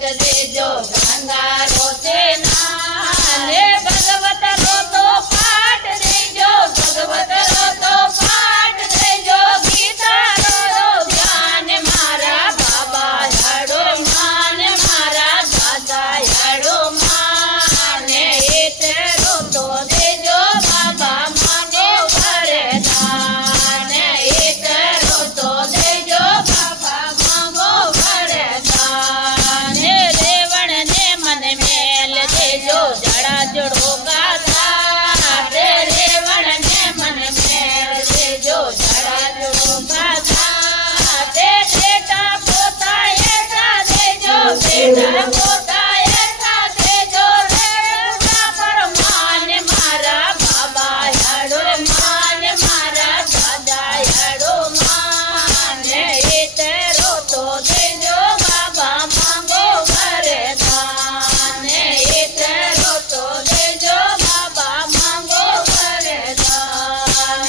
ભગત દેજો ગંગારો છે નાને ભગવત રો તો પાઠ દેજો ભગવત રો તો પાઠ દેજો ગીતા રો ધ્યાન મારા બાબા યાડો માન મારા દાદા યાડો માને એતરો તો દેજો બાબા માગે વરદાન એતરો તો દેજો બાબા માંગો વરદાન રેવણ ને મન મેલ દેજો જડા જડો ગાતા રેવણ ને મન મેલ દેજો જડા જડો ગાતા બેટા પોતા એસા દેજો બેટા પોતા એસા દેજો રેવણા પર માન મારા બાબા યાડો માન મારા દાદા યાડો માન એતરો તો દેજો બાબા માંગો વરદાન એતરો તો દેજો બાબા માંગો વરદાન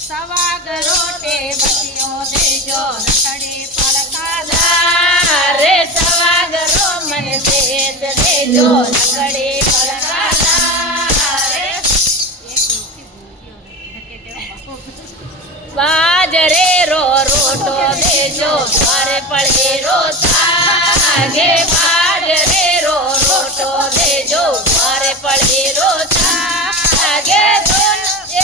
સવાગરો ટેવતીઓ દેજો રખડે પડકારા રે સવાગરો મને ભેદ દેજો રખડે પડકારા રે બાજરે રો રોટો દેજો મારે પડે રોતા ગે બાજરે રો રોટો દેજો મારે પડે રોતા ગે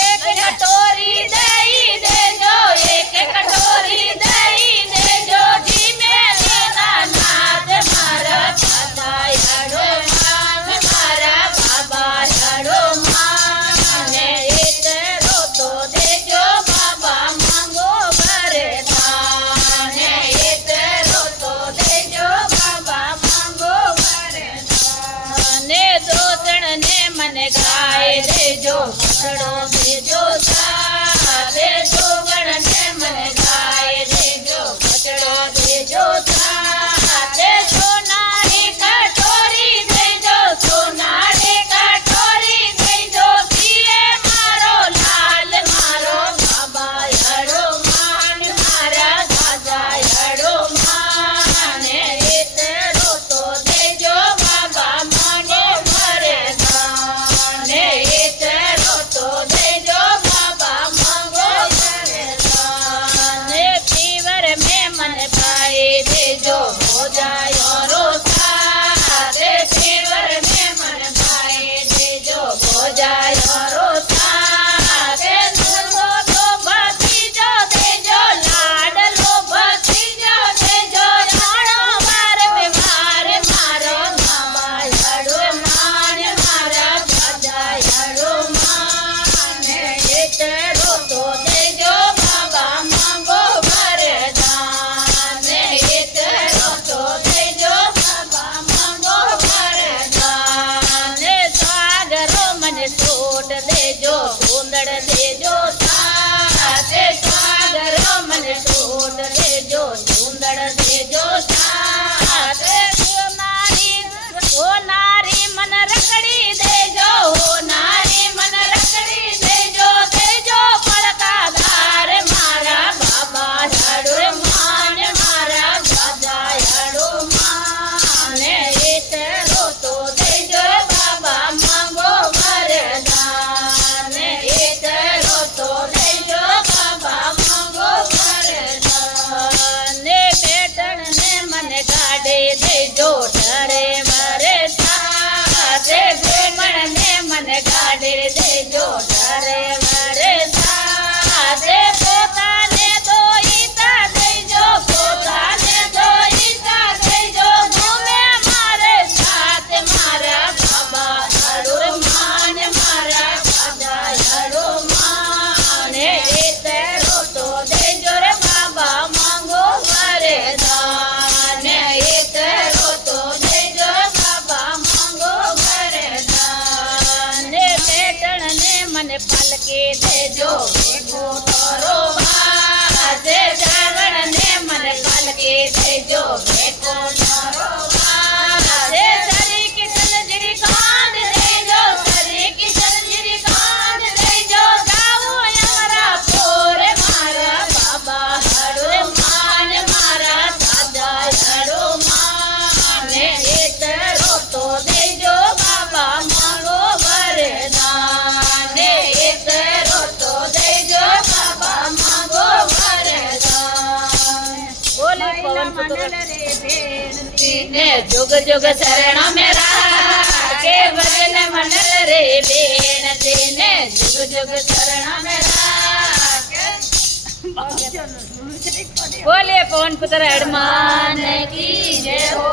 એક કટોરી દઈ દેજો એક કટોરી દઈ દેજો ધીમે દેના નાદ મારા દાદા યાડો માન મારા બાબા યાડો માને એતરો તો દેજો બાબા માંગો વરદાન એતરો તો દેજો બાબા માંગો વરદાન દોસણ ને મને ગાય દેજો કચડો દેજો સારે દોગણ ને મને ગાય દેજો કચડો દેજો સારે સોનારી કટોરી દેજો સોનારી કટોરી દેજો પીએ મારો લાલ મારો બાબા યાડો માન મારા દાદા યાડો માન એતરો તો દેજો બાબા માંગો વરદાન એતરો તો દેજો બાબા માંગો વરદાન પીવર મે મન ભાઈ દેજો ભોજાયો રોતા રે પીવર મે મન ભાઈ દેજો ભોજાયો રોતા રે નંદો તો ભતીજો દેજો લાડલો ભતીજો દેજો રાણો વાર મે મારે મારો બાબા યાડો માન મારા દાદા યાડો માન એતરો તો દેજો બાબા માંગો વરદાન એતરો તો દેજો બાબા માંગો વરદાન સાગરો મને છોડ દેજો ગોંદળ દેજો સાતે સાગરો મને છોડ દેજો ગોંદળ દેજો સાતે નારી મન રખડી દેજો નારી મન રખડી દેજો દેજો પડકાદાર મારા બાબા યાડો માન મારા દાદા યાડો માન એતરો તો દેજો બાબા માંગો વરદાન એતરો તો દેજો બાબા માંગો વરદાન બેટણ ને મંડળ રે બેનતી ને જુગ જુગ શરણ મેં રાખે ભજન મંડળ રે બેનતી ને જુગ જુગ શરણ મેં રાખે બોલે પવન પુત્ર હનુમાન કી જય હો